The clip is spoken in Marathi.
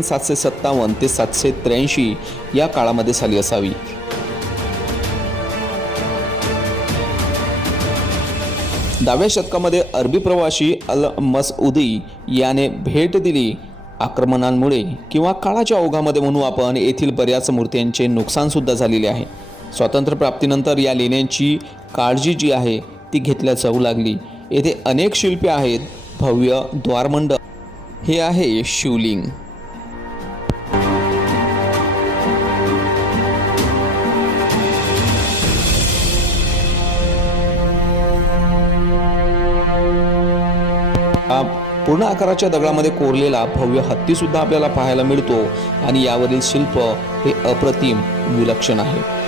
सातशे सत्तावन्न ते सातशे त्र्याऐंशी या काळामध्ये झाली असावी. दहाव्या शतकामध्ये अरबी प्रवासी अल मसउदी याने भेट दिली. आक्रमणांमुळे किंवा काळाच्या ओघामध्ये म्हणू आपण येथील बऱ्याच मूर्त्यांचे नुकसानसुद्धा झालेले आहे. स्वातंत्र्यप्राप्तीनंतर या लेण्यांची काळजी जी आहे ती घेतल्या जाऊ लागली. येथे अनेक शिल्पे आहेत. भव्य द्वारमंडप. हे आहे शिवलिंग. पूर्ण आकाराच्या दगडामध्ये कोरलेला भव्य हत्ती सुद्धा आपल्याला पाहायला मिळतो. आणि यावरील शिल्प हे अप्रतिम विलक्षण आहे.